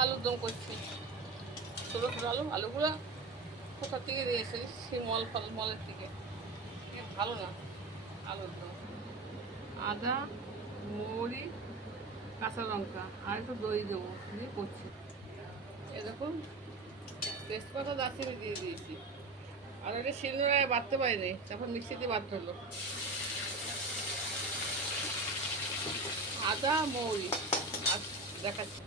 আলুর দম করছি। ছোটো ছোটো আলু আলুগুলো কোথা থেকে দিয়েছে সেই মল ফল, মলের থেকে ভালো না আলুর দম। আদা, মৌরি, কাঁচা লঙ্কা, আর একটু দই দেবো, দিয়ে করছি। এ দেখুন, তেজপাতা, দারচিনি দিয়ে দিয়েছি। আর এটা শিলনোড়ায় বাড়তে পারিনি, তারপর মিক্সিতে বাড়তে হলো আদা, মৌরি, আর দেখাচ্ছি।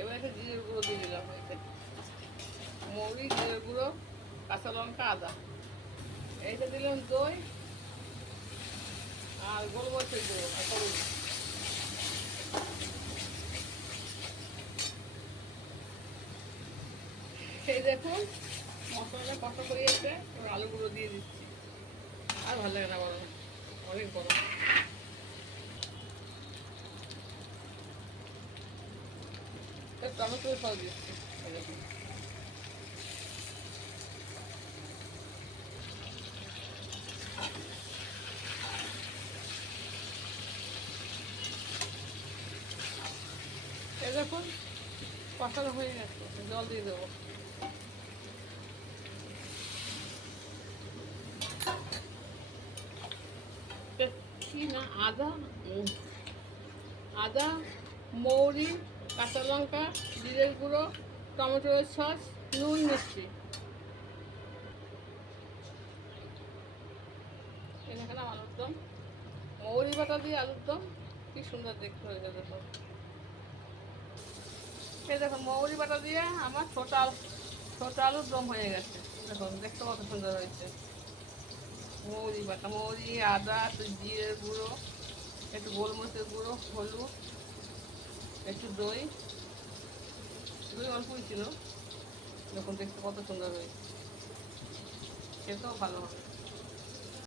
এবার একটা গুঁড়ো দিয়ে দিলাম মৌরি জিরের গুঁড়ো, কাঁচা লঙ্কা, আদা। এইটা দিলাম দই আর গোলমরিচের গুঁড়ো সেই দেখুন, মশলাটা কত করে এসে আলুগুলো দিয়ে দিচ্ছি। আর ভালো লাগে না বড় অনেক বড় এবার টমেটো দিচ্ছি দেখুন। কষানো হয়ে গেছে জল দিয়ে দেবো না আদা আদা মৌরি কাঁচা লঙ্কা, জিরের গুঁড়ো টমেটোর সস, নুন, মিষ্টি। দম। মৌরি বাটা দিয়ে আলুর কি সুন্দর দেখতে হয়েছে দেখুন এই দেখুন মৌরি বাটা দিয়ে আমার ছোট আলু, ছোট আলুর দম হয়ে গেছে। দেখুন দেখতে কত সুন্দর হয়েছে। মৌরি বাটা, মৌরি, আদা, জিরের গুঁড়ো, একটু গোলমরিচের গুঁড়ো, হলুদ। একটু দই দই অল্পই ছিল যখন দেখতে কত সুন্দর হয়েছে। খেতেও ভালো হবে।